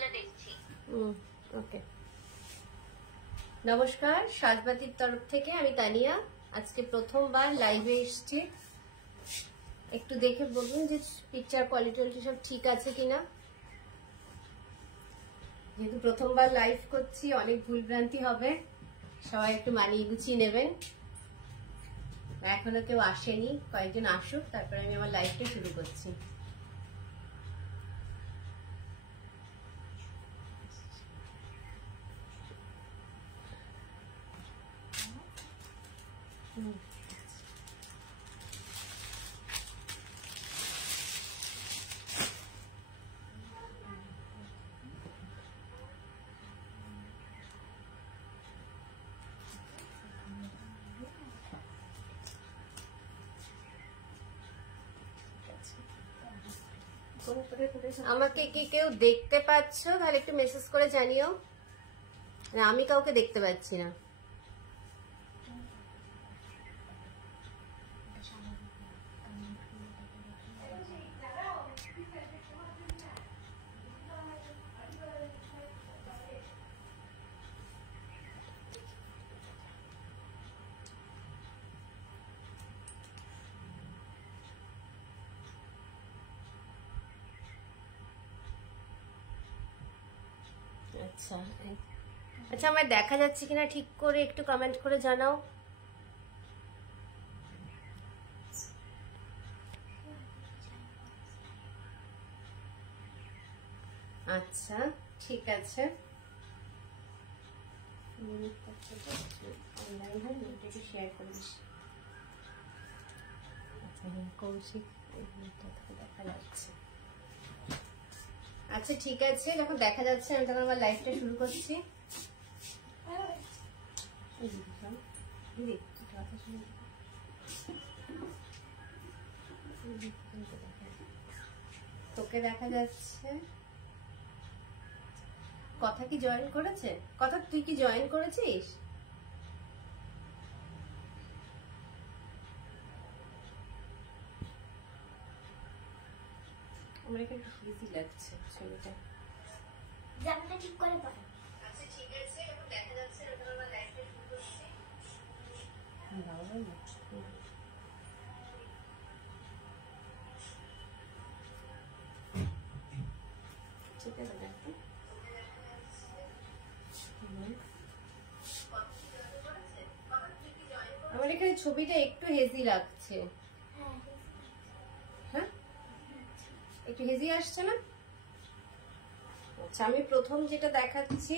বলে দেখছি। ওকে। নমস্কার, সাজবাতির তরফ থেকে আমি তানিয়া। আজকে প্রথমবার লাইভে এসেছি। একটু দেখে বলুন যে পিকচার কোয়ালিটি সব ঠিক আছে কিনা। যেহেতু প্রথমবার লাইভ করছি, অনেক ভুলভ্রান্তি হবে, সবাই একটু মানিয়ে গুছিয়ে নেবেন। এখনো কেউ আসেনি, কয়েকজন আসুক, তারপরে আমি আমার লাইভটা শুরু করছি। আমাকে কি কেউ দেখতে পাচ্ছ? তাহলে একটু মেসেজ করে জানিও। আমি কাউকে দেখতে পাচ্ছি না। আচ্ছা আচ্ছা, আমার দেখা যাচ্ছে কিনা ঠিক করে একটু কমেন্ট করে জানাও। আচ্ছা ঠিক আছে। শেয়ার করিস। কৌশিক দেখা যাচ্ছে। আচ্ছা ঠিক আছে, যখন দেখা যাচ্ছে আমি তখন আমার লাইভটা শুরু করছি। তোকে দেখা যাচ্ছে। কথা কি জয়েন করেছে? কথা তুই কি জয়েন করেছিস? আমার একটু ইজি লাগছে ছবিটা। জামাটা ঠিক করে পড়ো। আচ্ছা ঠিক আছে, এখন দেখা যাচ্ছে আমি আমার লাইভটা শুরু করছি। ঠিক আছে দেখো। আমার এখানে ছবিটা একটু হেজি লাগছে। হ্যাঁ, একটু হেজি আসছে না? আচ্ছা, আমি প্রথম যেটা দেখাচ্ছি,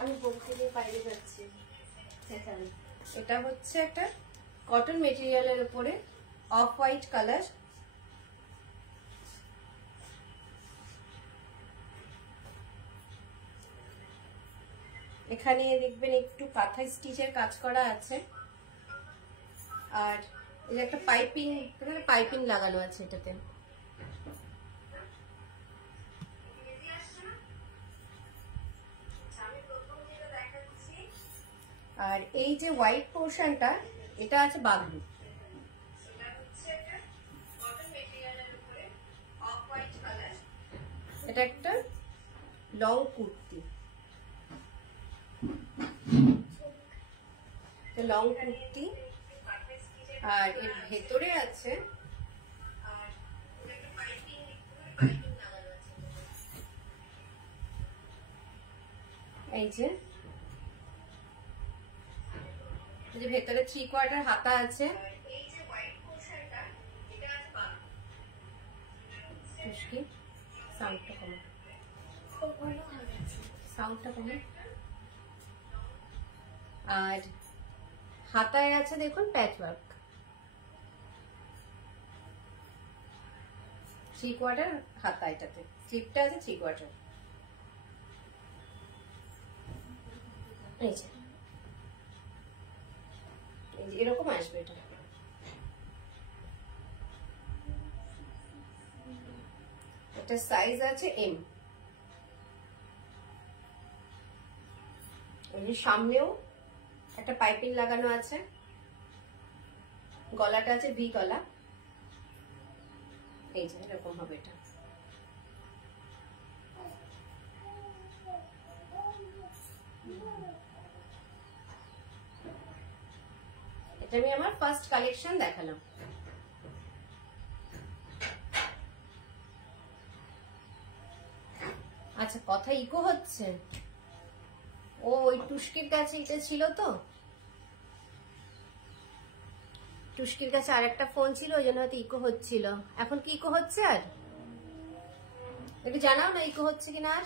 আমি বলতে গিয়ে বাইরে যাচ্ছি। এটা হচ্ছে একটা কটন মেটেরিয়ালের উপরে অফ হোয়াইট কালার। এখানে দেখবেন একটু কাঁথা স্টিচের কাজ করা আছে, আর এই একটা পাইপিং লাগানো আছে এটাতে। আর এই যে হোয়াইট পোর্শনটা, এটা আছে বাগলু। এটা একটা লং কুর্তি, লং কুর্তি। আর এর ভেতরে আছে এই যে ভেতরে 3/4 হাতা আছে। সাউন্ডটা কমে। আর হাতায় আছে দেখুন প্যাচওয়ার্ক, 3/4 হাতা। এটাতে স্লিপটা আছে 3/4। এই যে এরকম আসবে। এটা এটা সাইজ আছে এম। সামনেও একটা পাইপিং লাগানো আছে, গলাটা আছে ভি গলা। এই যে এরকম হবে এটা। এটা আমি আমার ফার্স্ট কালেকশন দেখালাম। আচ্ছা, কথা ইকো হচ্ছে। ও ওই টুস্কির কাছে এটা ছিল তো, টুস্কির কাছে আরেকটা ফোন ছিল, ওই জন্য হয়তো ইকো হচ্ছিল। এখন কি ইকো হচ্ছে? আর একটু জানাও না ইকো হচ্ছে কিনা। আর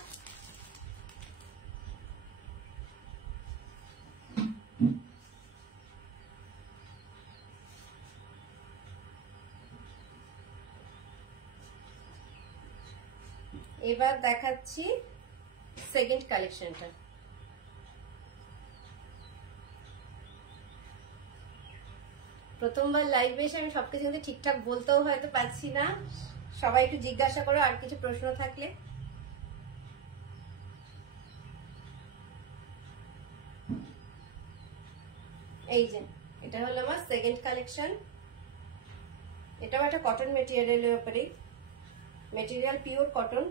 এবার দেখাচ্ছি সেকেন্ড কালেকশনটা। প্রথমবার লাইভে এসে আমি সবকিছু কিন্তু ঠিকঠাক বলতেও হয়তো পারছি না, সবাই একটু জিজ্ঞাসা করো আর কিছু প্রশ্ন থাকলে। এই যে এটা হলো আমার সেকেন্ড কালেকশন। এটাও একটা কটন মেটেরিয়ালের উপরে, মেটেরিয়াল পিওর কটন।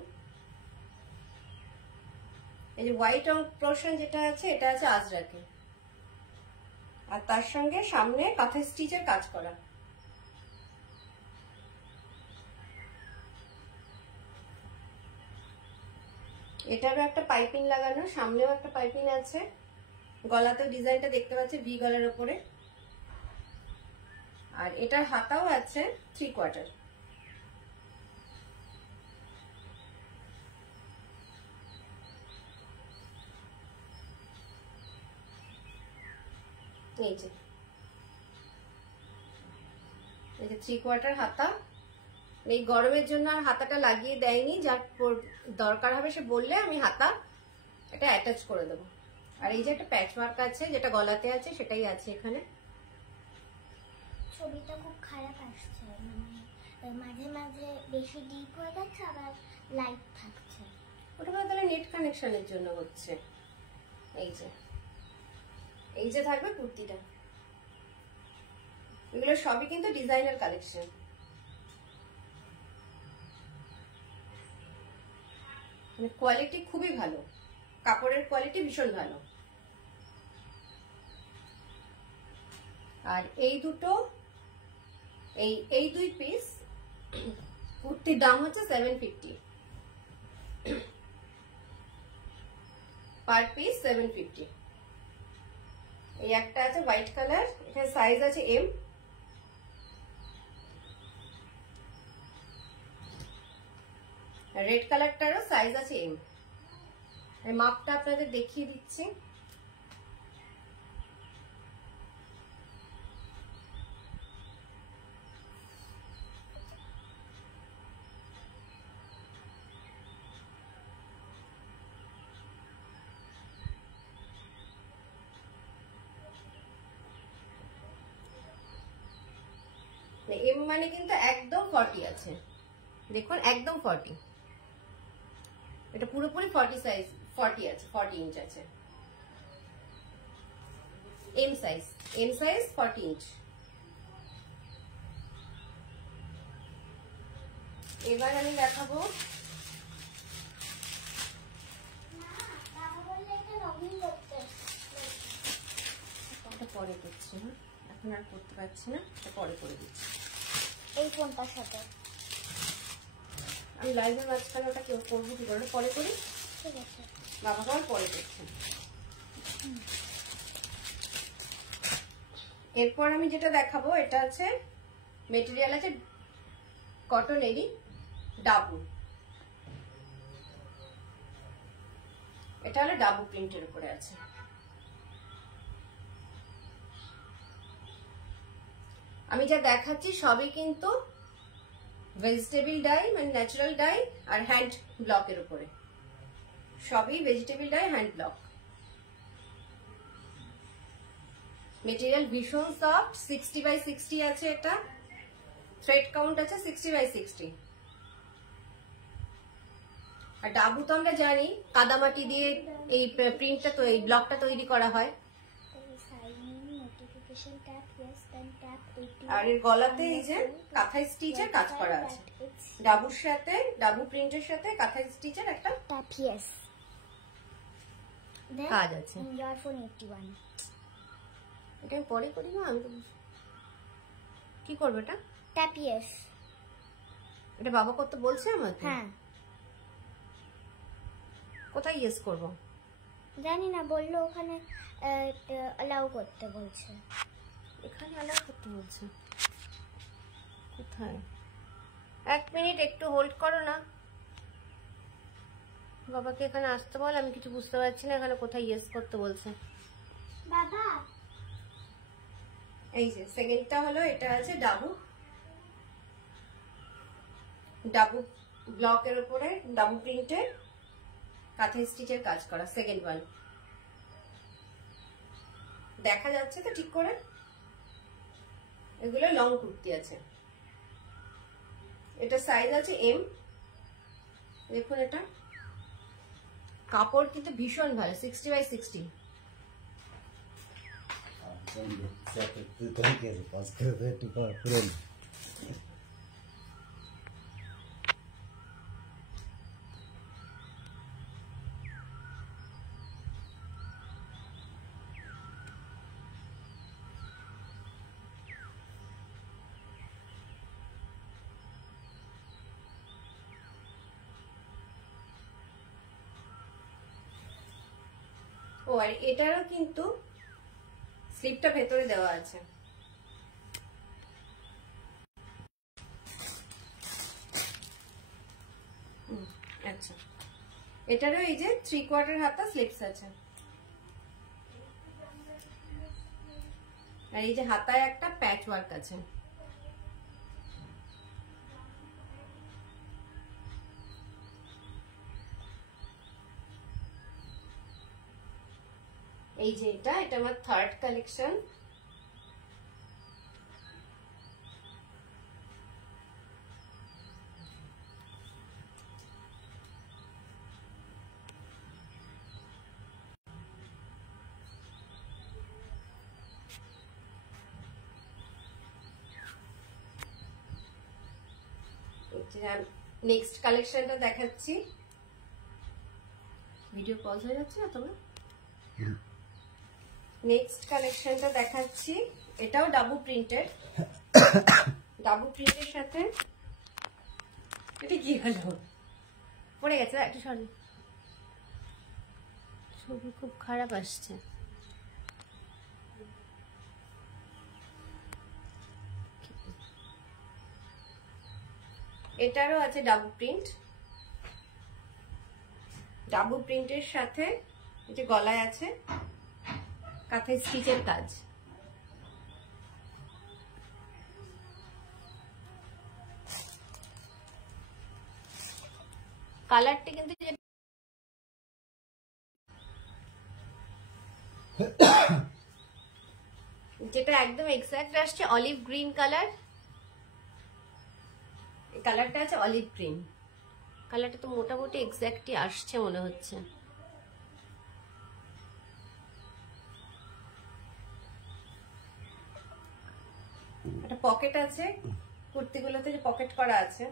এই যে হোয়াইট পোর্শন যেটা আছে এটা আছে আজরাকে, আর তার সঙ্গে সামনে কাঁথা স্টিচের কাজ করা। এটারও একটা পাইপিং লাগানো, সামনেও একটা পাইপিং আছে, গলাতেও ডিজাইনটা দেখতে পাচ্ছি ভি গলার উপরে, আর এটার হাতাও আছে 3/4। এই যে 3/4 হাতা। এই গরমের জন্য আর হাতাটা লাগিয়ে দেয়নি, যার দরকার হবে সে বললে আমি হাতা এটা অ্যাটাচ করে দেবো। আর এই যে একটা প্যাচ মার্ক আছে যেটা গলাতে আছে, সেটাই আছে এখানে। ছবিটা খুব খারাপ আসছে, মানে মাঝে মাঝে বেশি ডিপ হয়ে যাচ্ছে, আবার লাইট থাকছে। ওটা তাহলে নেট কানেকশনের জন্য হচ্ছে। এই যে থাকবে কুর্তিটা, এগুলো সবই কিন্তু ডিজাইনার কালেকশন। কোয়ালিটি খুবই ভালো, কাপড়ের কোয়ালিটি ভীষণ ভালো। আর এই দুটো এই দুই পিস কুর্তির দাম হচ্ছে 750 পার পিস, 750। এই একটা আছে হোয়াইট কালার, এখানে সাইজ আছে এম। রেড কালারটারও সাইজ আছে এম। মাপটা আপনাদের দেখিয়ে দিচ্ছি। এম মানে কিন্তু একদম 40 আছে, দেখুন একদম 40। এটা পুরোপুরি 40 সাইজ, 40 আছে, 40 ইঞ্চ আছে। M size 40 inch. এবার আমি দেখাবো পরে করছি, না এখন আর করতে পারছি না, পরে করে দিচ্ছি। এই ফোনটার সাথে আমি লাইভের মাঝখানে ওটা কেউ করবো কি করে, পরে করি। ঠিক আছে, বাবা আমার পরে করছে। এরপর আমি যেটা দেখাবো এটা আছে মেটেরিয়াল আছে কটনেরই ডাবু। এটা হলো ডাবু প্রিন্টের উপরে আছে। আমি যা দেখাচ্ছি সবই কিন্তু ভেজিটেবল ডাই, মানে ন্যাচারাল ডাই আর হ্যান্ড ব্লকের উপরে, সবই vegetable die hand block. Material ভীষণ সফট, 60/60 আছে। এটা থ্রেড কাউন্ট আছে 60/60। আর ডাবু তো আমরা জানি কাদামাটি দিয়ে এই প্রিন্টটা, তো এই ব্লকটা তৈরি করা হয়। আর এর গলাতে এই যে কাঁথা স্টিচের কাজ করা আছে, ডাবুর সাথে, ডাবু প্রিন্টের সাথে কাঁথা স্টিচের একটা কাজ আছে। ইয়ারফোন 81। এটা পরে করি না, আমি তো কি করবে এটা? Tap yes. এটা বাবা করতে বলছে আমাকে? হ্যাঁ। কোথায় ইয়েস করব? জানি না, বললো ওখানে অ্যালাউ করতে বলছে। এখানে অ্যালাউ করতে বলছে? কোথায়? 1 মিনিট একটু হোল্ড করো না। বাবাকে এখানে আসতে বল, আমি কিছু বুঝতে পারছি না এখানে কোথায় ইয়েস করতে বলছে। বাবা এই যে সেকেন্ডটা হলো, এটা আছে ডাবু ডাবু ব্লকের উপরে ডাবু প্রিন্টের কাঁথা স্টিচের কাজ করা। সেকেন্ড ওয়ান দেখা যাচ্ছে তো ঠিক করে? এগুলো লং কুর্তি আছে, এটা সাইজ আছে এম। দেখুন এটা কাপড় কিন্তু ভীষণ ভালো, 60x60। ও আর এটারও কিন্তু স্লিপটা ভেতরে দেওয়া আছে। আচ্ছা, এটারও এই যে 3/4 হাতা স্লিপস আছে, আর এই যে হাতায় একটা প্যাচ ওয়ার্ক আছে। এই যে এটা আমার থার্ড কালেকশন। নেক্সট কালেকশনটা দেখাচ্ছি। ভিডিও পজ হয়ে যাচ্ছে না তোমার? নেক্সট কালেকশনটা দেখাচ্ছি, এটাও ডাবু প্রিন্টেড। ডাবু প্রিন্টের সাথে এটা কি হলো, পড়ে গেছে একটু সরি, ছবি খুব খারাপ আসছে। এটারও আছে ডাবু প্রিন্ট। ডাবু প্রিন্টের সাথে এই যে গলায় আছে কাঁথায় স্টিচের কাজ। কালারটা কিন্তু যেটা একদম এক্সাক্ট আসছে অলিভ গ্রিন কালার। এই কালারটা আছে অলিভ গ্রিন। কালারটা তো মোটামুটি এক্সাক্টই আসছে মনে হচ্ছে। একটা পকেট আছে, কুর্তিগুলোতে যে পকেট করা আছে।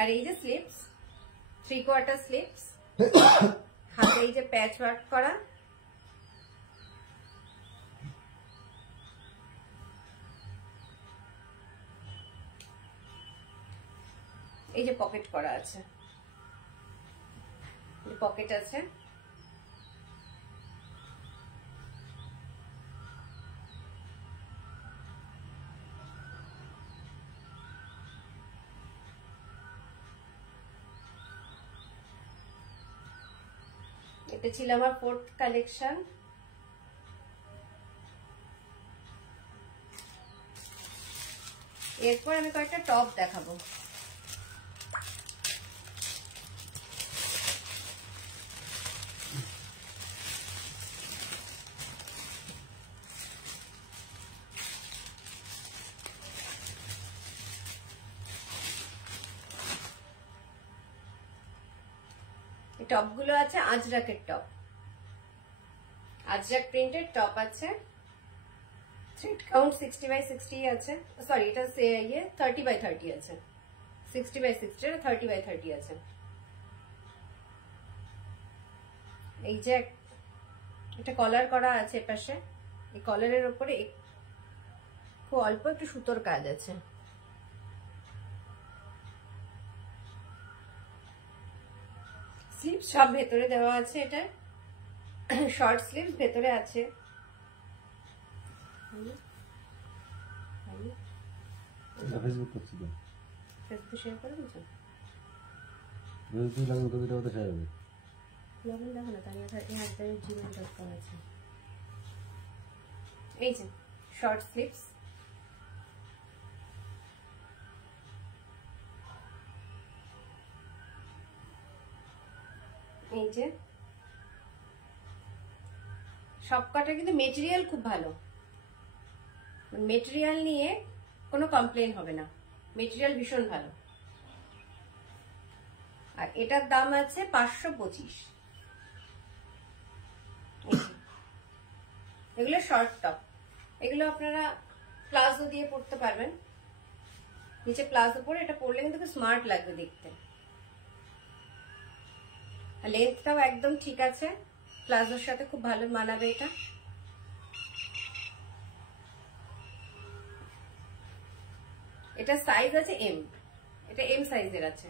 আর এই যে স্লিপস, 3/4 স্লিপস, হাতে এই যে প্যাচ ওয়ার্ক করা। এই যে পকেট করা আছে, পকেট আছে। এটা ছিল আমার ফোর্থ কালেকশন। এরপর আমি কয়েকটা টপ দেখাবো। টপগুলো আছে আজরাকের টপ, আজরাক প্রিন্টের টপ আছে। থ্রেড কাউন্ট 60x60 আছে, সরি এটা 30x30 আছে। 60x60, 30x30 আছে। এই যে একটা কলার করা আছে এপাশে, এই কলারের উপরে খুব অল্প একটু সুতোর কাজ আছে। স্লিভস সব ভেতরে দেওয়া আছে, এটা শর্ট স্লিভস ভেতরে আছে। ফেসবুক করছি তো, ফেসবুকে শেয়ার করে দিয়েছো? তুই লাগবে কবিতা কথা শেয়ার হবে। লগইন দেখো না, tania@gmail.com আছে। এই যে শর্ট স্লিভস, এই যে সব কটা কিন্তু মেটেরিয়াল খুব ভালো, মেটেরিয়াল নিয়ে কোনো কমপ্লেন হবে না, মেটেরিয়াল ভীষণ ভালো। আর এটার দাম আছে 525। এগুলো শর্ট টপ, এগুলো আপনারা প্লাজো দিয়ে পরতে পারবেন, নিচে প্লাজো পরে এটা পরলে কিন্তু খুব স্মার্ট লাগবে দেখতে। আর লেন্থটাও একদম ঠিক আছে, প্লাজোর সাথে খুব ভালো মানাবে এটা। এটা সাইজ আছে এম, এটা এম সাইজের আছে।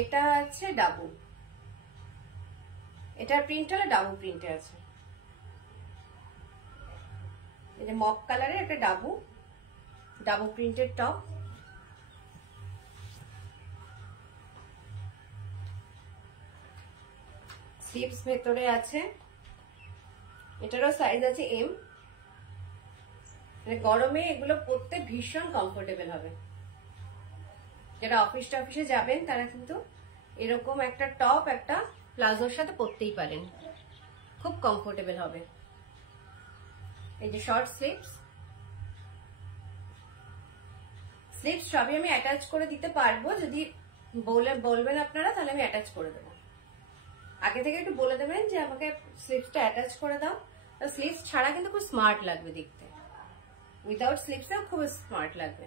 এটা আছে ডাবু, এটার প্রিন্ট হলো ডাবু প্রিন্টে আছে। এই যে মপ কালারের একটা ডাবু, ডাবু প্রিন্টের টপ। স্লিভস ভেতরে আছে, এটারও সাইজ আছে এম। গরমে এগুলো পরতে ভীষণ কমফোর্টেবল হবে। যারা অফিস টফিসে যাবেন তারা কিন্তু এরকম একটা টপ একটা প্লাজোর সাথে পরতেই পারেন, খুব কমফোর্টেবল হবে। এই যে শর্ট স্লিভস, স্লিভস সবই আমি অ্যাটাচ করে দিতে পারবো, যদি বলবেন আপনারা তাহলে আমি অ্যাটাচ করে দেবো। আগে থেকে একটু বলে দেবেন যে আমাকে স্লিভসটা অ্যাটাচ করে দাও, স্লিভস ছাড়া কিন্তু খুব স্মার্ট লাগবে দেখতে, উইদাউট স্লিভসেও খুব স্মার্ট লাগবে।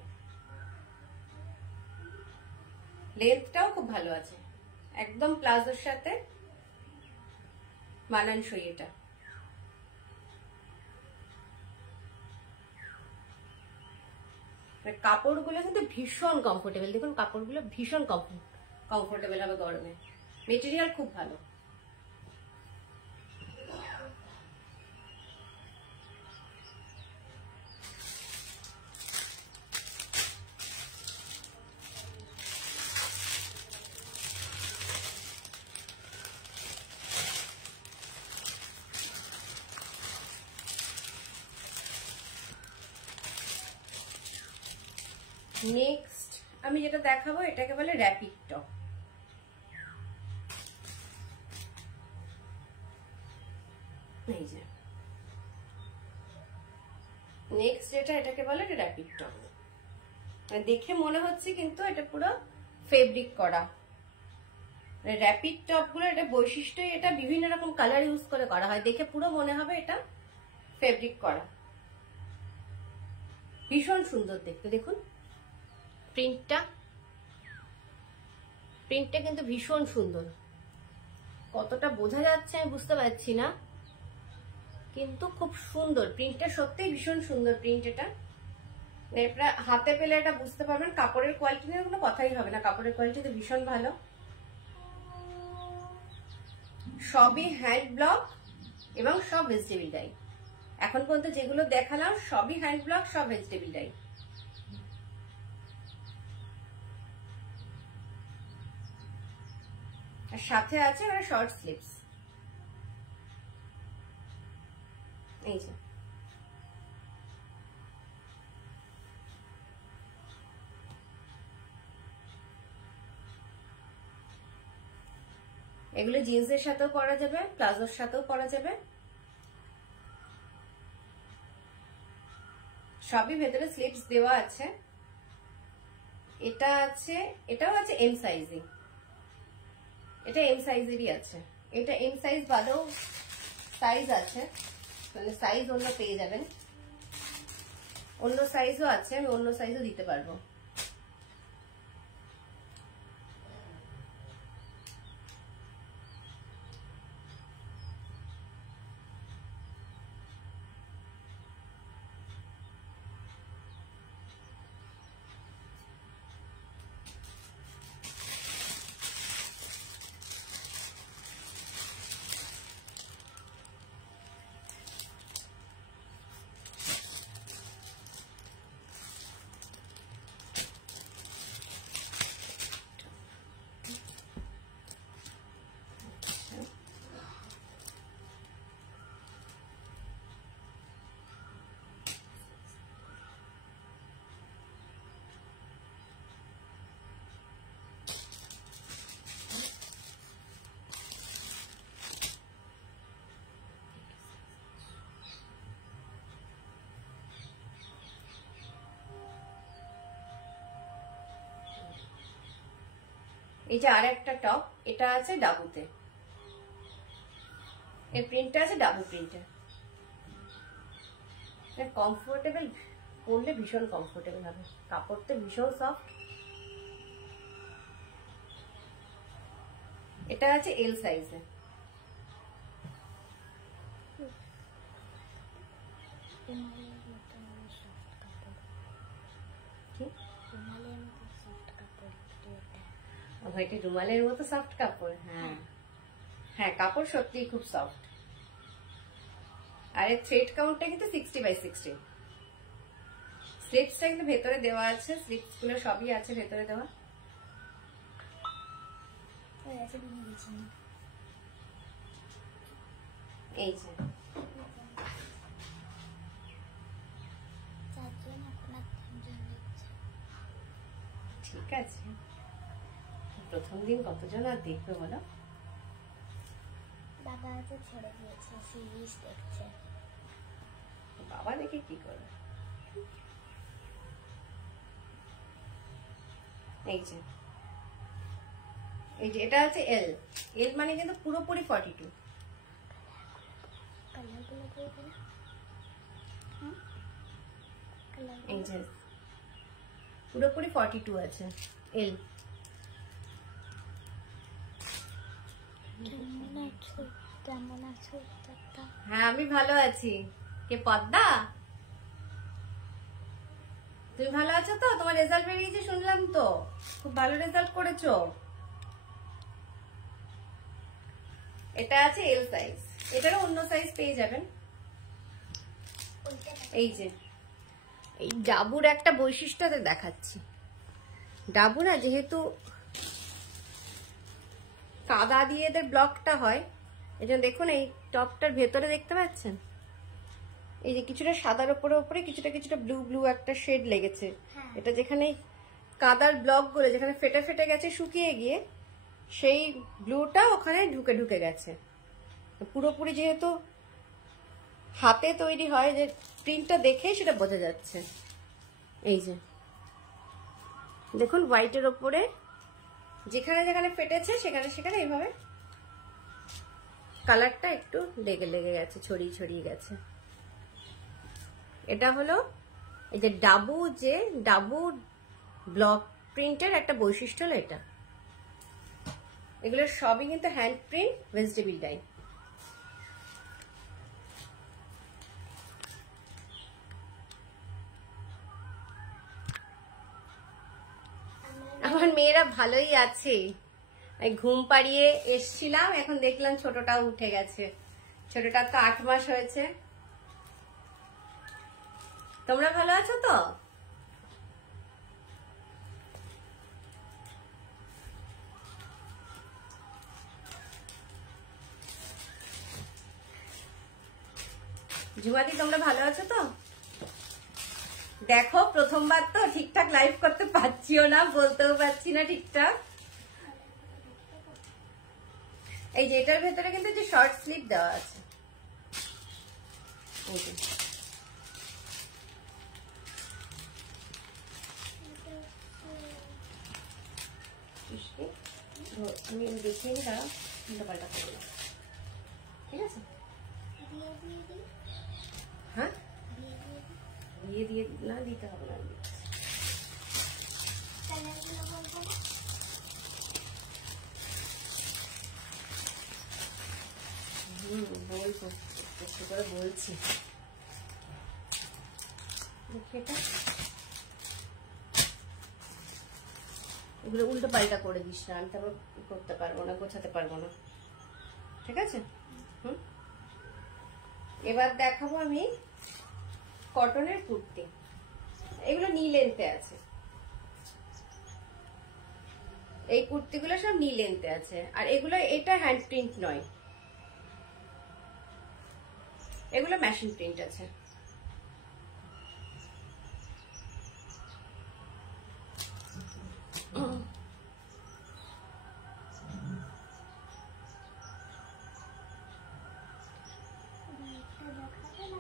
লেন্থটাও খুব ভালো আছে, একদম প্লাজোর সাথে মানানসই এটা। কাপড়গুলো কিন্তু ভীষণ কমফোর্টেবল, দেখুন কাপড়গুলো ভীষণ কমফোর্টেবল হবে গরমে, মেটেরিয়াল খুব ভালো। নেক্সট আমি যেটা দেখাবো এটাকে বলে র্যাপিড টপ। এই যে নেক্সট এটাকে বলে র্যাপিড টপ। দেখে মনে হচ্ছে কিন্তু এটা পুরো ফেব্রিক করা। র্যাপিড টপ গুলো এটা বৈশিষ্ট্য, এটা বিভিন্ন রকম কালার ইউজ করে করা হয়, দেখে পুরো মনে হবে এটা ফেব্রিক করা। ভীষণ সুন্দর দেখতে, দেখুন প্রিন্টটা কিন্তু ভীষণ সুন্দর। কতটা বোঝা যাচ্ছে আমি বুঝতে পারছি না, কিন্তু খুব সুন্দর প্রিন্টটা, সত্যিই ভীষণ সুন্দর প্রিন্ট। এটা হাতে পেলে এটা বুঝতে পারবেন। কাপড়ের কোয়ালিটি নিয়ে কোনো কথাই হবে না, কাপড়ের কোয়ালিটি তো ভীষণ ভালো। সবই হ্যান্ড ব্লক এবং সব ভেজিটেবল ডাই। এখন পর্যন্ত যেগুলো দেখালাম সবই হ্যান্ড ব্লক, সব ভেজিটেবল ডাই। আর সাথে আছে শর্ট স্লিভস। এই যে এগুলো জিন্সের সাথেও পরা যাবে, প্লাজোর সাথেও পরা যাবে, সবই ভেতরে স্লিভস দেওয়া আছে। এটা আছে, এটাও আছে এম সাইজে, এটা এম সাইজেরই আছে। এটা এম সাইজ বাদেও সাইজ আছে, মানে সাইজ অন্য পেয়ে যাবেন, অন্য সাইজও আছে, আমি অন্য সাইজও দিতে পারবো। এই যে আর একটা টপ, এটা আছে ডাবুতে, এর প্রিন্টটা আছে ডাবু প্রিন্টের। কমফোর্টেবল, পরলে ভীষণ কমফোর্টেবল হবে, কাপড়টা ভীষণ সফট। এটা আছে এল সাইজে। এটা রুমালের মতো সফট কাপড়। হ্যাঁ হ্যাঁ, কাপড় সত্যিই খুব সফট। আর এর থ্রেড কাউন্টটা কিন্তু 60/60। স্লিপসটা কিন্তু ভেতরে দেওয়া আছে, স্লিপস গুলো সবই আছে ভেতরে দেওয়া। এই যে ঠিক আছে, প্রথম দিন কতজন আর দেখবে বলো? বাবা তো ছেড়ে দিয়েছে, সিরিজ দেখছে। বাবা দেখে কি করবে? এই যে এটা আছে এল। এল মানে কিন্তু পুরোপুরি 42। এই যে পুরোপুরি 42 আছে এল। কেমন আছো? হ্যাঁ আমি ভালো আছি। কে পদ্মা? তুমি ভালো আছো তো? তোমার রেজাল্ট বেরিয়েছে শুনলাম তো, খুব ভালো রেজাল্ট করেছো। এটা আছে এল সাইজ, এটারও অন্য সাইজ পেয়ে যাবেন। এই যে এই ডাবুর একটা বৈশিষ্ট্য দেখাচ্ছি। ডাবু না যেহেতু কাদা দিয়ে এদের ব্লকটা হয়, এই জন্য দেখুন এই টপটার ভেতরে দেখতে পাচ্ছেন এই যে কিছুটা সাদার উপরে কিছুটা কিছুটা ব্লু ব্লু একটা শেড লেগেছে। এটা যেখানে কাদার ব্লক গুলো যেখানে ফেটে ফেটে গেছে শুকিয়ে গিয়ে, সেই ব্লুটা ওখানে ঢুকে ঢুকে গেছে। পুরোপুরি যেহেতু হাতে তৈরি হয়, যে প্রিন্টটা দেখে সেটা বোঝা যাচ্ছে। এই যে দেখুন হোয়াইটের ওপরে যেখানে যেখানে ফেটেছে সেখানে সেখানে এইভাবে কালারটা একটু লেগে লেগে গেছে, ছড়িয়ে ছড়িয়ে গেছে। এটা হলো এই যে ডাবু ব্লক প্রিন্টের একটা বৈশিষ্ট্য হলো এটা। এগুলো সবই কিন্তু হ্যান্ড প্রিন্ট ভেজিটেবল ডাই। আমার মেয়েরা ভালোই আছে। ঘুম পাড়িয়ে এসছিলাম, এখন দেখলাম ছোটটাও উঠে গেছে। ছোটটা তো 8 মাস হয়েছে। তোমরা ভালো আছো তো? ঝুমাদি তোমরা ভালো আছো তো? দেখো প্রথমবার তো ঠিকঠাক লাইভ করতে পারছিও না, বলতেও পারছি না ঠিকঠাক। এই যে এটার ভেতরে কিন্তু যে শর্ট স্লিভ দেওয়া আছে, আমি দেখিয়ে নি, দাঁড়া উল্টো পাল্টা করবো, ঠিক আছে? হ্যাঁ দিয়ে না দিতে হবে না, বলবো একটু করে বলছি। দেখি এটা এগুলো উল্টো পাল্টা করে দিস না, আমি তারপর করতে পারবো না, গোছাতে পারবো না, ঠিক আছে? এবার দেখাবো আমি কটনের কুর্তি। এগুলো নি লেন্থে আছে, এই কুর্তিগুলো সব নি লেন্থে আছে। আর এগুলো, এটা হ্যান্ড প্রিন্ট নয়, এগুলো মেশিন প্রিন্ট আছে।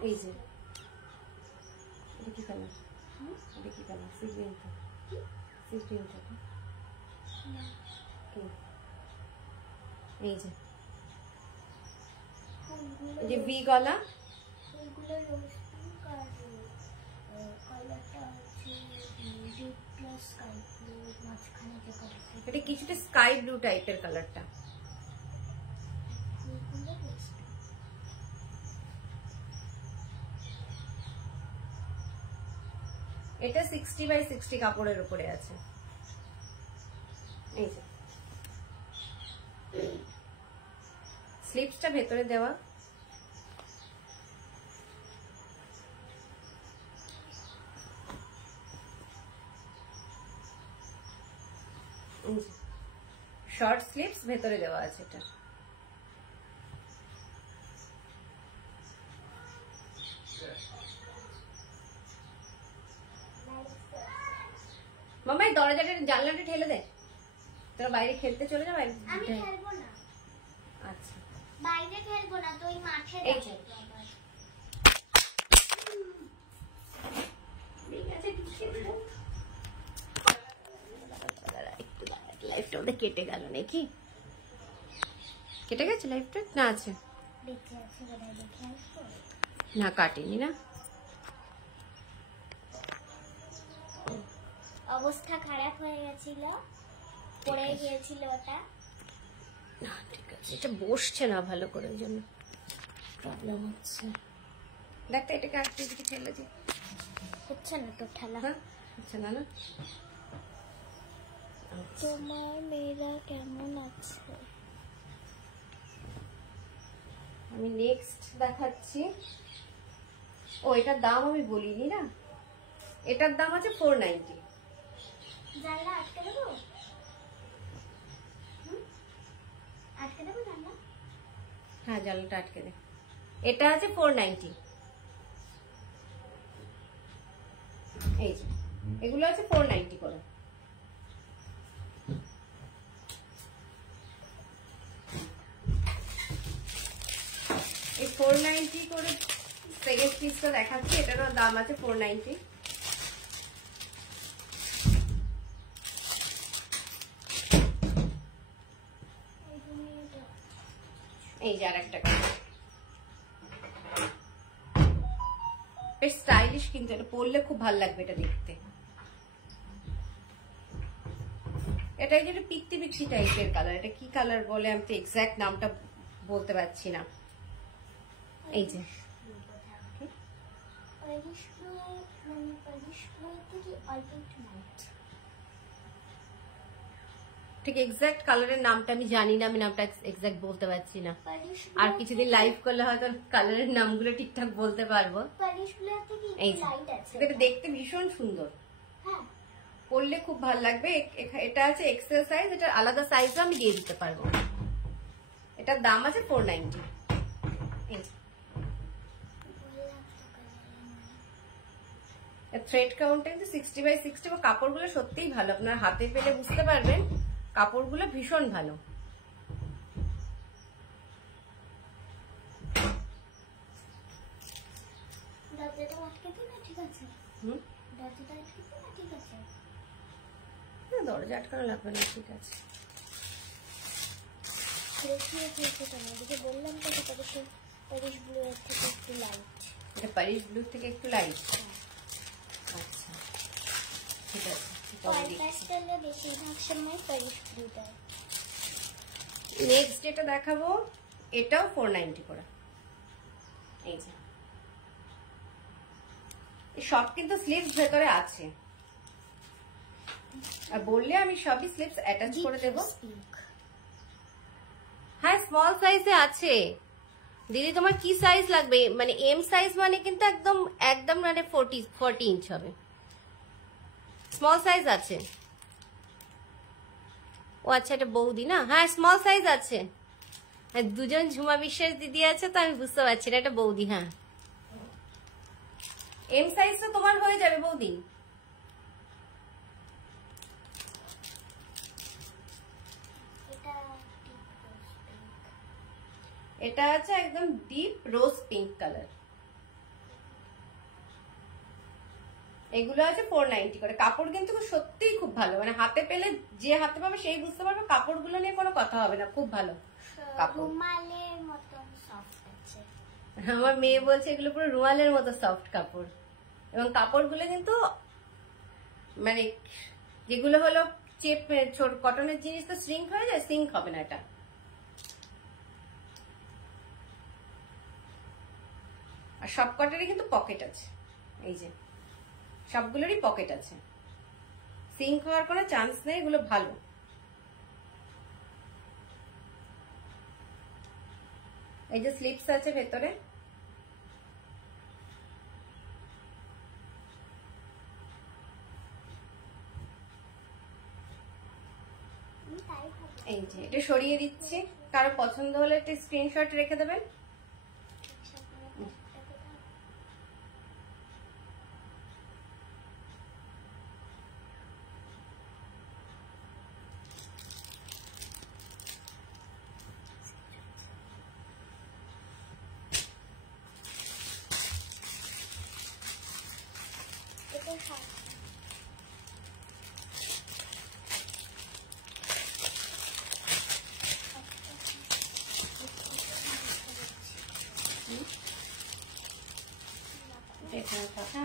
এই যে এটা কি কালার? এটা কি কালার? সি গ্রিন তো, সি গ্রিন তো। এই যে ভি গলা, এটা কিছুটা স্কাই ব্লু টাইপের কালারটা। এটা 60x60 কাপড়ের উপরে আছে। এই যে স্লিপসটা ভেতরে দেওয়া, শর্ট স্লিপস ভেতরে দেওয়া আছে। এটা মামাই দরজাটা জানলাটা ঠেলে দে, তোরা বাইরে খেলতে চলে যা। বাইরে আমি খেলবো না। আচ্ছা বাইরে খেলবো না, তো ওই মাঠে লাইফটা ওদের কেটে গেল নাকি? কেটে গেছে লাইফটা? না আছে, না কাটেনি না। অবস্থা খারাপ হয়ে গেছিল, পড়ে গিয়েছিল ওটা। না ঠিক আছে, এটা বসছে না ভালো করে, ওই জন্য প্রবলেম হচ্ছে। দেখতে এটাকে আর কিছু ঠেলে দি, হচ্ছে না তো ঠেলা। হ্যাঁ হচ্ছে না। না তোমার মেয়েরা কেমন আছে? আমি নেক্সট দেখাচ্ছি। ও এটার দাম আমি বলিনি না, এটার দাম আছে 490। জানলা আটকে দেবো? আটকে দেবো জানলা? হ্যাঁ জানলাটা আটকে দে। এটা আছে 490। এই যে এগুলো আছে 490 করে। এই 490 করে সেকেন্ড পিসটা দেখাচ্ছি, এটারও দাম আছে 490। এই যে আরেকটা কালার, বেশ স্টাইলিশ, কিন্তু এটা পরলে খুব ভালো লাগবে এটা দেখতে। এটা এই যে পিত্তি পিত্তি টাইপের কালার, এটা কি কালার বলে আমি তো এক্সাক্ট নামটা বলতে পারছি না। এই যে ঠিক এক্সাক্ট কালারের নামটা আমি জানি না, আমি নামটা এক্সাক্ট বলতে পারছি না। আর কিছুদিন লাইভ করলে হয়তো কালারের নামগুলো ঠিকঠাক বলতে পারবো। এই যে এটা দেখতে ভীষণ সুন্দর, পরলে খুব ভালো লাগবে। এটা আছে এক্সেল সাইজ, এটা আলাদা সাইজও আমি দিয়ে দিতে পারবো। এটার দাম আছে 490। Thread counting 60x60। কাপড়গুলো সত্যিই ভালো, আপনার হাতে পেলে বুঝতে পারবেন কাপড়গুলো ভীষণ ভালো। দরজা আটকানো লাগবে না, ঠিক আছে। দেখিয়ে দিয়েছে কেন? এদিকে বললাম তো সেটা সে প্যারিস ব্লু এর থেকে একটু লাইট। এটা প্যারিস ব্লু থেকে একটু লাইট। আচ্ছা ঠিক আছে, অয়েল প্যাস্টেলে বেশিরভাগ সময় প্যারিস ব্লু দেয়। নেক্সট যেটা দেখাবো এটাও 490 করে। এই যে সব কিন্তু স্লিভস ভেতরে আছে, আর বললে আমি সবই স্লিভস অ্যাটাচ করে দেব। হ্যাঁ স্মল সাইজে আছে দিদি, তোমার কি সাইজ লাগবে? মানে এম সাইজ মানে কিন্তু একদম একদম মানে 40 ইঞ্চ হবে। স্মল সাইজ আছে। ও আচ্ছা এটা বৌদি না? হ্যাঁ স্মল সাইজ আছে। হ্যাঁ দুজন ঝুমা বিশ্বাস দিদি আছে তো আমি বুঝতে পারছি না, এটা বৌদি। হ্যাঁ এম সাইজ তো তোমার হয়ে যাবে বৌদি। এটা আছে একদম ডিপ রোজ পিঙ্ক কালার। এগুলো আছে 490 করে। কাপড় কিন্তু সত্যিই খুব ভালো, মানে হাতে পেলে যে হাতে পাবে সেই বুঝতে পারবে, কাপড়গুলো নিয়ে কোনো কথা হবে না, খুব ভালো কাপড়। রুমালের মতন সফট আছে। আমার মেয়ে বলছে এগুলো পুরো রুমালের মতো সফট কাপড়, এবং কাপড়গুলো কিন্তু মানে যেগুলো হলো চেপ ছোট কটনের জিনিস তো সিঙ্ক হয়ে যায়, সিঙ্ক হবে না এটা। আর সব কটারই কিন্তু পকেট আছে, এই যে সবগুলোরই পকেট আছে, সিঙ্ক হওয়ার কোনো চান্স নেই, এগুলো ভালো। এই যে স্লিপস আছে ভেতরে, এই যে এটা সরিয়ে দিচ্ছি, কারো পছন্দ হলে একটা স্ক্রিনশট রেখে দেবেন।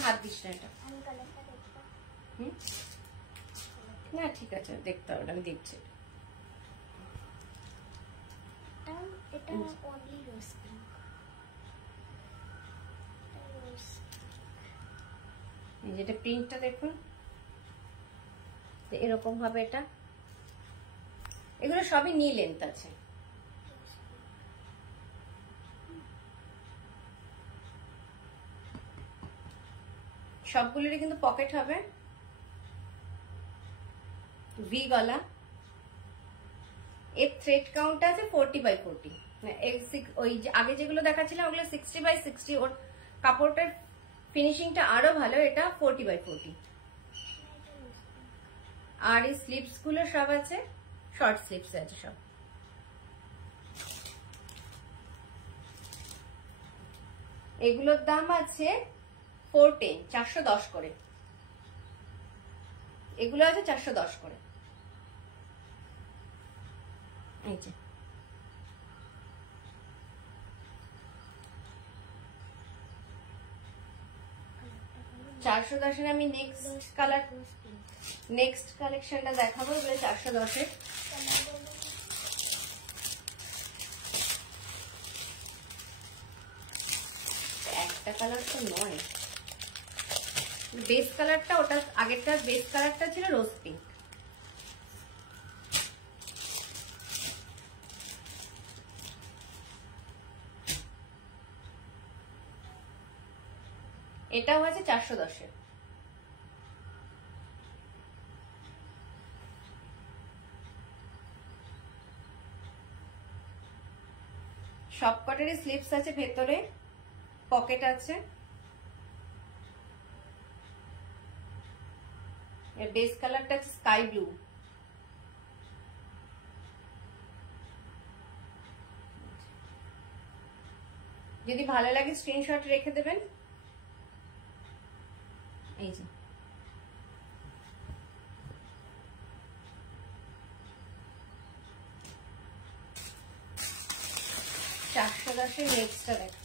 হাত দিস না এটা। না ঠিক আছে, দেখতে হবে, আমি দেখছি। যেটা প্রিন্টটা দেখুন এরকম ভাবে, এটা এগুলো সবই নি লেন্থ আছে। সবগুলোরই কিন্তু পকেট হবে, ভি গলা। এর থ্রেড কাউন্ট আছে 40/40। ওই আগে যেগুলো দেখাচ্ছিলাম ওগুলো 60/60। ওর কাপড়টার ফিনিশিংটা আরো ভালো, এটা 40/40। আর এই স্লিপস গুলো সব আছে শর্ট স্লিপস আছে সব। এগুলোর দাম আছে 410, 410 করে। এগুলো আছে 410 করে। এই যে 410 আমি নেক্সট কালেকশনটা দেখাবো। এগুলো 410 এর। একটা কালার তো নয়, বেস কালারটা, ওটা আগেরটা বেস কালারটা ছিল রোজ পিঙ্ক। এটাও আছে 410 এর। সব কটারই স্লিপস আছে, ভেতরে পকেট আছে। এর বেস কালারটা আছে স্কাই ব্লু। যদি ভালো লাগে স্ক্রিনশট রেখে দেবেন। এই যে 510 নেক্সটটা দেখো।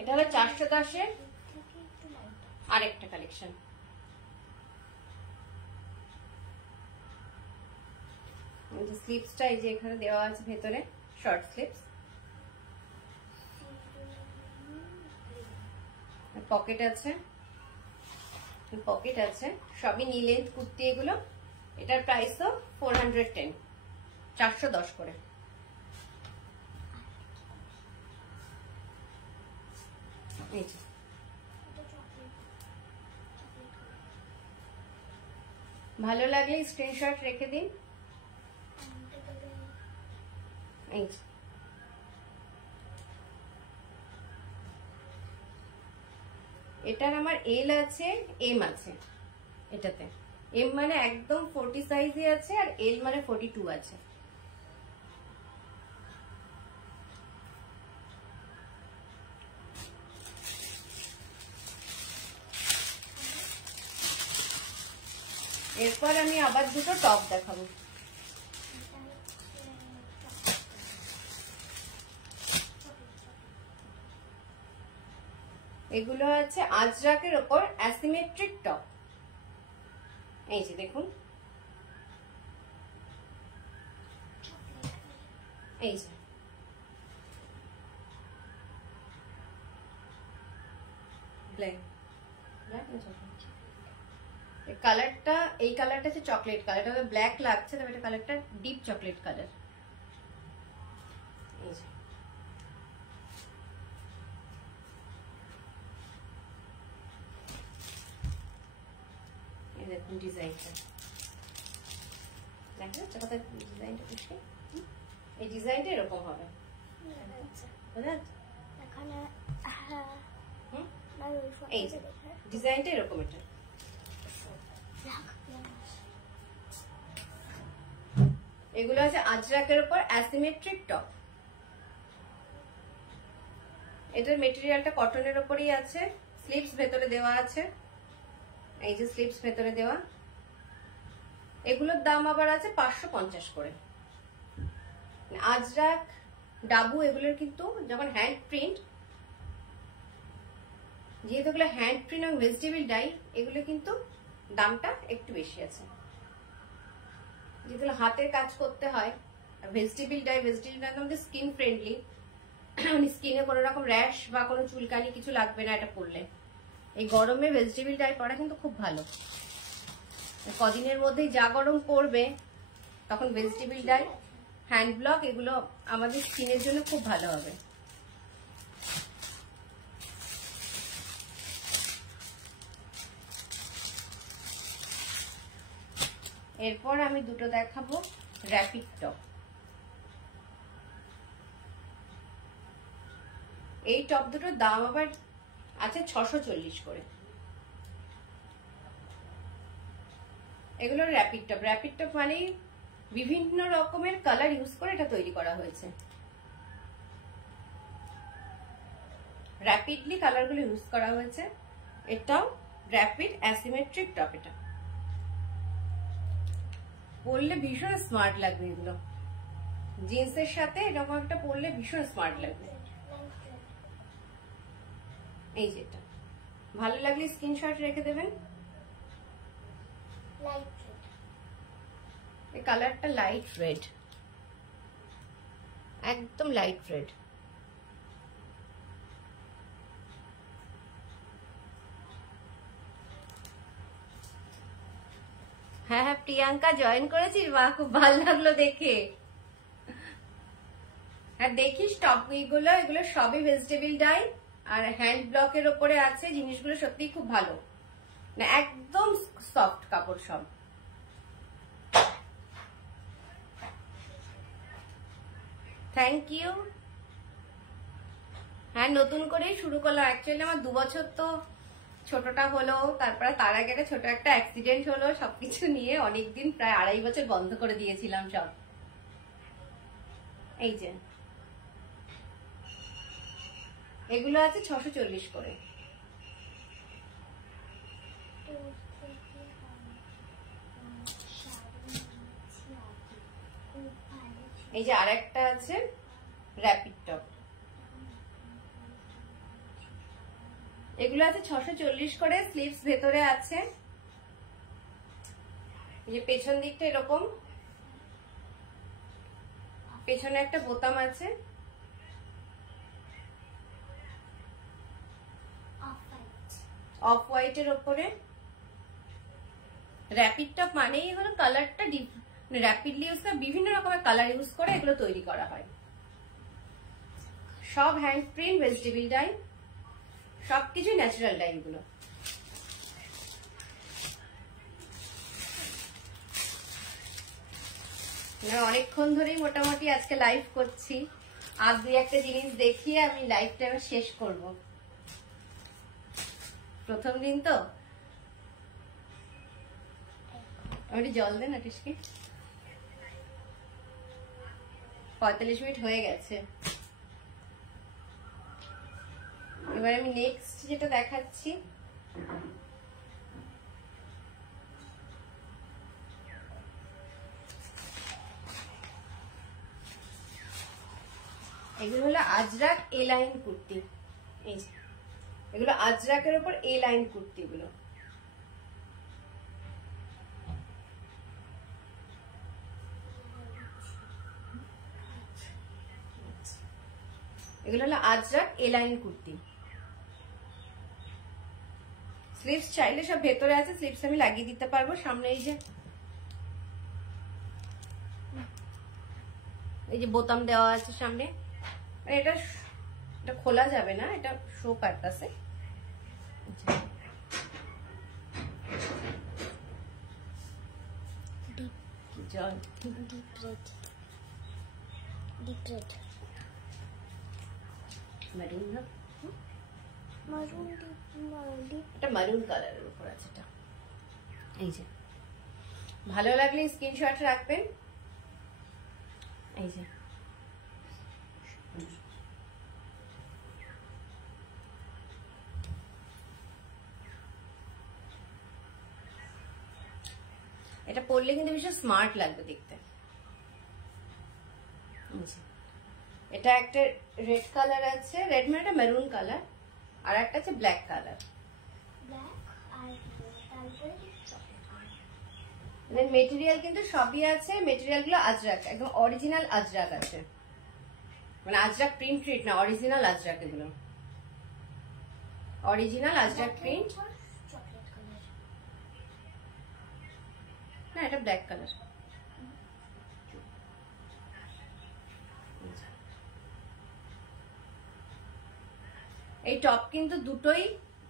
এটা হলো 410-এর আরেকটা কালেকশন। স্লিপসটা এই যে এখানে দেওয়া আছে ভেতরে, শর্ট স্লিপস, পকেট আছে, পকেট আছে, সবই নি লেন্থ কুর্তি এগুলো। এটার প্রাইসও 410, 410 করে। ভালো লাগলে স্ক্রিনশট রেখে দিন। এটার আমার এল আছে, এম আছে। এটাতে এম মানে একদম 40 সাইজে আছে, আর এল মানে 42 আছে। এরপর আমি আবার দুটো টপ দেখাবো। এগুলো আছে আজরাকের ওপর অ্যাসিমেট্রিক টপ। এই যে দেখুন, এই যে ব্ল্যাক কালারটা, এই কালারটা হচ্ছে চকলেট কালার। এটা ব্ল্যাক লাগছে, তবে এটা কালারটা ডিপ চকলেট কালার। এই যে দেখুন ডিজাইনটা, দেখা যাচ্ছে কথা ডিজাইনটা বুঝে? এই ডিজাইনটা এরকম হবে, এই যে ডিজাইনটা এরকম। এটা এগুলো আছে আজরাকের উপর অ্যাসিমেট্রিক টপ। এটার মেটেরিয়ালটা কটনের উপরই আছে, স্লিপস ভেতরে দেওয়া আছে। এই যে স্লিপস ভেতরে দেওয়া। এগুলোর দাম আবার আছে 550 করে। আজরাক, ডাবু এগুলোর কিন্তু যখন হ্যান্ড প্রিন্ট, যেহেতু এগুলো হ্যান্ড প্রিন্ট এবং ভেজিটেবল ডাই, এগুলো কিন্তু দামটা একটু বেশি আছে। যেগুলো হাতের কাজ করতে হয়, ভেজিটেবল ডাই, ভেজিটেবল ডাই আমাদের স্কিন ফ্রেন্ডলি, মানে স্কিনে কোনো রকম র্যাশ বা কোনো চুলকানি কিছু লাগবে না এটা পরলে। এই গরমে ভেজিটেবল ডাই পরা কিন্তু খুব ভালো। কদিনের মধ্যেই যা গরম পড়বে, তখন ভেজিটেবল ডাই, হ্যান্ড ব্লক এগুলো আমাদের স্কিনের জন্য খুব ভালো হবে। এরপর আমি দুটো দেখাবো র্যাপিড টপ। এই টপ দুটোর দাম আবার আছে 640 করে। এগুলো র্যাপিড টপ। র্যাপিড টপ মানে বিভিন্ন রকমের কালার ইউজ করে এটা তৈরি করা হয়েছে। র্যাপিডলি কালারগুলো ইউজ করা হয়েছে। এটাও র্যাপিড অ্যাসিমেট্রিক টপ। এটা পরলে ভীষণ স্মার্ট লাগবে। এগুলো জিন্সের সাথে এরকম একটা পরলে ভীষণ স্মার্ট লাগবে। এই যেটা ভালো লাগলে স্ক্রিনশট রেখে দেবেন। এই কালারটা লাইট রেড, একদম লাইট রেড। হ্যাঁ হ্যাঁ প্রিয়াঙ্কা জয়েন করেছিস, বাহ খুব ভালো লাগলো দেখে। হ্যাঁ দেখিস টপ গুলো, এগুলো সবই ভেজিটেবল ডাই আর হ্যান্ড ব্লকের ওপরে আছে। জিনিসগুলো সত্যি খুব ভালো, না একদম সফট কাপড় সব। Thank you. হ্যাঁ নতুন করেই শুরু করলাম। অ্যাকচুয়ালি আমার 2 বছর তো ছোটটা হলো, তারপরে তার আগে একটা ছোট একটা অ্যাক্সিডেন্ট হলো, সবকিছু নিয়ে অনেকদিন প্রায় 2.5 বছর বন্ধ করে দিয়েছিলাম সব। এই যে এগুলো আছে 640 করে। এই যে আরেকটা আছে র্যাপিড টপ, এগুলো আছে 640 করে। স্লিভস ভেতরে আছে, এই যে পেছন দিকটা এরকম, পেছনে একটা বোতাম আছে। অফ হোয়াইটের ওপরে র্যাপিড টপ মানেই হলো কালারটা র্যাপিডলি ইউজ করে, বিভিন্ন রকমের কালার ইউজ করে এগুলো তৈরি করা হয়। সব হ্যান্ড প্রিন্ট, ভেজিটেবল ডাই, সবকিছু ন্যাচারাল ডাই এগুলো। অনেকক্ষণ ধরেই মোটামুটি আজকে লাইভ করছি, আর দুই একটা জিনিস দেখিয়ে আমি লাইভটা শেষ করব। প্রথম দিন তো, আমি জল দেন আটিশকে। 45 মিনিট হয়ে গেছে। এবার আমি নেক্সট যেটা দেখাচ্ছি, এগুলো হলো আজরাক এ লাইন কুর্তি। এই যে এগুলো আজরাকের উপর এ লাইন কুর্তি গুলো। এগুলো হলো আজরাক এ লাইন কুর্তি। স্লিভস চাইলে সব ভেতরে আছে, স্লিভস আমি লাগিয়ে দিতে পারবো। সামনে এই যে বোতাম দেওয়া আছে সামনে, এটা খোলা যাবে না, এটা শো পারপাসে। মারুন কালারের উপর আছে এটা। এই যে ভালো লাগলে স্ক্রিনশট রাখবেন। এই যে এটা পরলে কিন্তু ভীষণ স্মার্ট লাগবে দেখতে। এটা একটা রেড কালার আছে, রেড মানে একটা মেরুন কালার, আর একটা আছে ব্ল্যাক কালার। মেটেরিয়াল কিন্তু সবই আছে, মেটেরিয়াল গুলো আজরাক, একদম অরিজিনাল আজরাক আছে, মানে আজরাক প্রিন্ট না, অরিজিনাল আজরাক। এগুলো অরিজিনাল আজরাক প্রিন্ট না, এটা ব্ল্যাক কালার। এই টপ কিন্তু দুটোই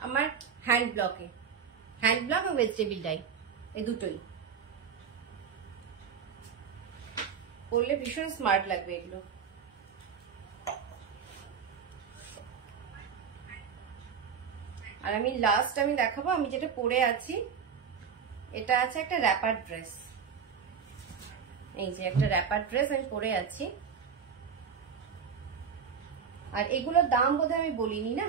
আমার হ্যান্ড ব্লক ও ভেজিটেবল ডাই, এই দুটোই পরলে ভীষণ স্মার্ট লাগবে এগুলো। আর আমি লাস্ট দেখাবো আমি যেটা পরে আছি, এটা আছে একটা র্যাপার ড্রেস। এই যে একটা র্যাপার ড্রেস আমি পরে আছি, আর এগুলোর দাম বোধহয় আমি বলিনি না।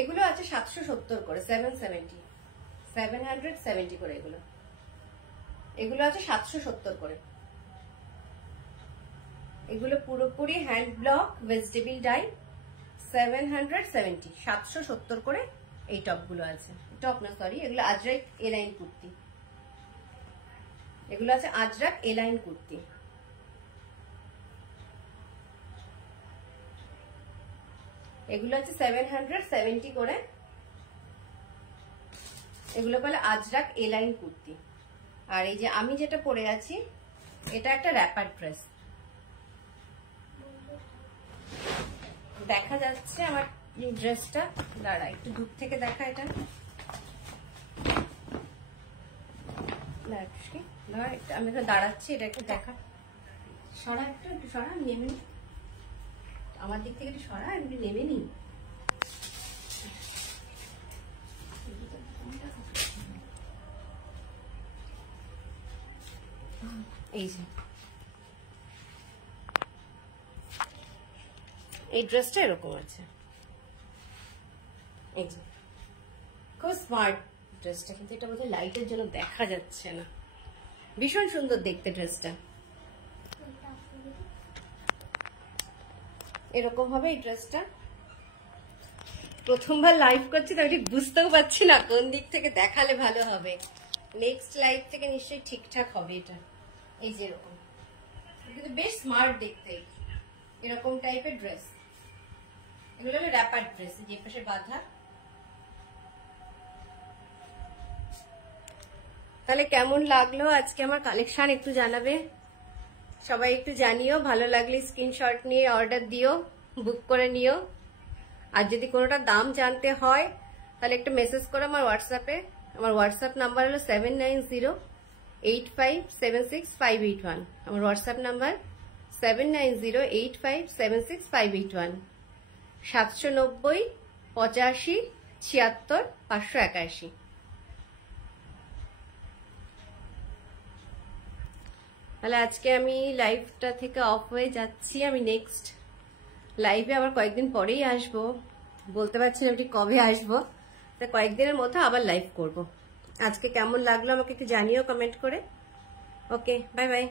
এগুলো আছে 770 করে, 770 করে। এগুলো আছে 770 করে। এগুলো পুরোপুরি হ্যান্ড ব্লক ভেজিটেবল ডাই, 770 করে এই টপ গুলো আছে। টপ না, সরি, এগুলো আজরাক এ লাইন কুর্তি। এগুলো আছে আজরাক এ লাইন কুর্তি। এগুলো আছে 770 করে। এগুলো বলে আজরাক এ লাইন কুর্তি। আর এই যে আমি যেটা পরে আছি, এটা একটা র্যাপার ড্রেস। দেখা যাচ্ছে আমার ড্রেসটা? দাঁড়া, একটু দূর থেকে দেখা। এটা আমি দাঁড়াচ্ছি, এটা একটু দেখা। সরা, একটু সরা, নেমে নি আমার দিক থেকে, একটু সরা, আমি নেমে নি। এই যে এই ড্রেসটা এরকম আছে, এই যে খুব স্মার্ট ড্রেসটা, কিন্তু এটা বোধহয় লাইটের জন্য দেখা যাচ্ছে না। ভীষণ সুন্দর দেখতে ড্রেসটা, এরকম হবে এই ড্রেসটা। প্রথমবার লাইভ করছি তো আমি ঠিক বুঝতেও পারছি না কোন দিক থেকে দেখালে ভালো হবে। নেক্সট লাইভ থেকে নিশ্চয়ই ঠিকঠাক হবে এটা। এই যে এরকম, কিন্তু বেশ স্মার্ট দেখতে, এরকম টাইপের ড্রেস। এগুলো হলো র্যাপার ড্রেস, যে পাশে বাঁধা। তাহলে কেমন লাগলো আজকে আমার কালেকশন একটু জানাবে, সবাই একটু জানিও। ভালো লাগলে স্ক্রিনশট নিয়ে অর্ডার দিও, বুক করে নিও। আর যদি কোনোটা দাম জানতে হয় তাহলে একটা মেসেজ করো আমার হোয়াটসঅ্যাপে। আমার হোয়াটসঅ্যাপ নাম্বার হলো 7908576581। আমার হোয়াটসঅ্যাপ নাম্বার 7908576581। 790 85 76 581। তাহলে আজকে আমি লাইভটা থেকে অফ হয়ে যাচ্ছি। আমি নেক্সট লাইভে আবার কয়েকদিন পরেই আসবো, বলতে পারছি না ঠিক কবে আসবো, তা কয়েকদিনের মধ্যে আবার লাইভ করব। আজকে কেমন লাগলো আমাকে একটু জানিও কমেন্ট করে। ওকে, বাই বাই।